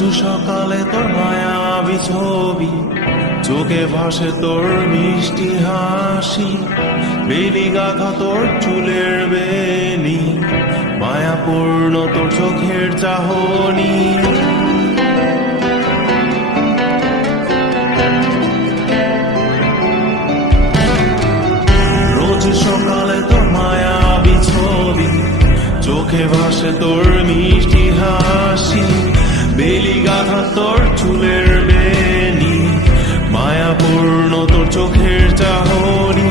রোজ সকালে তোর মায়াবী ছবি, চোখে ভাসে তোর মিষ্টি হাসি, বেলি গাঁথা তোর চুলের বেনি, মায়াপূর্ণ তোর চোখের চাহনি। রোজ সকালে তোর মায়াবী ছবি, চোখে ভাসে তোর মিষ্টি হাসি, বেলি গাঁথা তোর চুলের বেনি, মায়াপূর্ণ তোর চোখের চাহনি।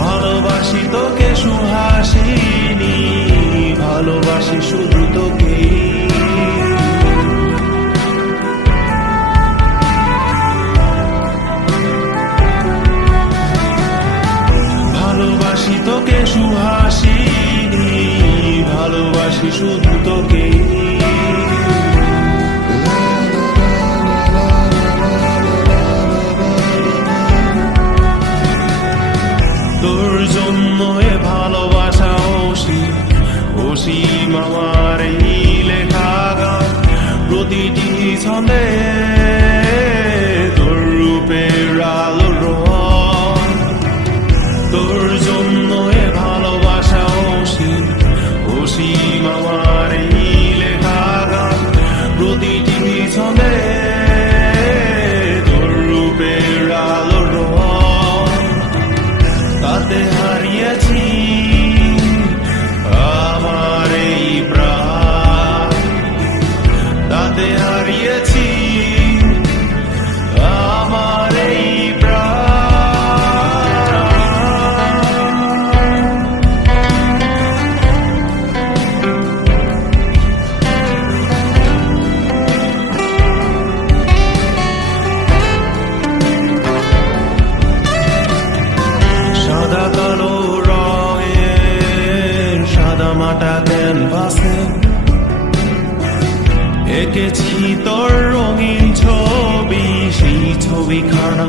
ভালোবাসি তোকে সুহাসিনী, ভালোবাসি শুধু তোকে। ভালোবাসি তোকে সুহাসিনী, ভালোবাসি শুধু তোকে। তোর জন্য এ ভালোবাসা অসীম আমার এই লেখা গান, প্রতিটি ছন্দে তোর রূপের আলো রং। তোর জন্য এ ভালোবাসা অসীম আমার এই লেখা গান, প্রতিটি ছন্দে তোর রূপের আলো রং। তাতে হারিয়েছি আমার এই প্রাণ, তাতে হারিয়েছি আমার এই সাদা কালো রঙের সাদামাটা ক্যানভাসে এঁকেছি তোর রঙিন ছবি, সেই ছবিখানা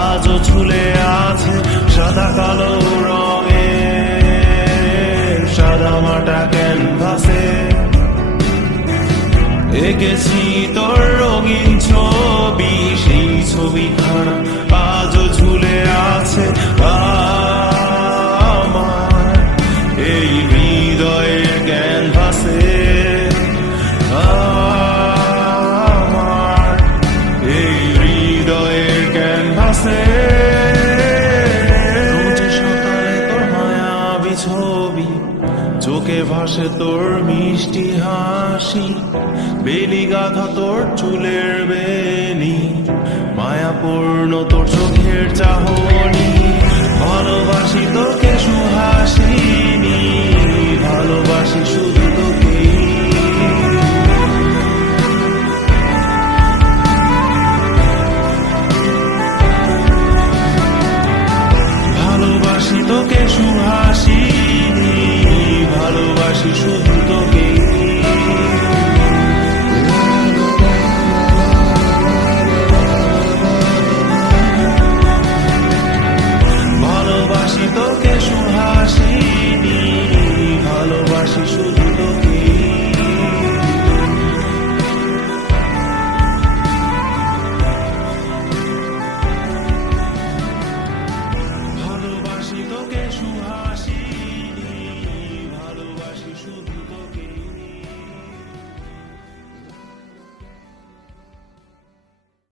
আজও ঝুলে আছে। সাদা কালো রঙের সাদামাটা ক্যানভাসে এঁকেছি তোর রঙিন ছবি, সেই ছবিখানা আজও ঝুলে আছে আমার এই হৃদয়ের ক্যানভাসে। আমার এই হৃদয়ের ক্যানভাসে রোজ সকালে তোর মায়াবী ছবি, চোখে ভাসে তোর মিষ্টি হাসি, বেলি গাঁথা তোর চুলের বেনি, মায়াপূর্ণ তোর চোখের চাহনি। ভালোবাসি তোকে সুহাসিনী, ভালোবাসি শুধু তোকে। ভালোবাসি তোকে সুহাসিনী, ভালোবাসি শুধু তোকে। ভালোবাসি তোকে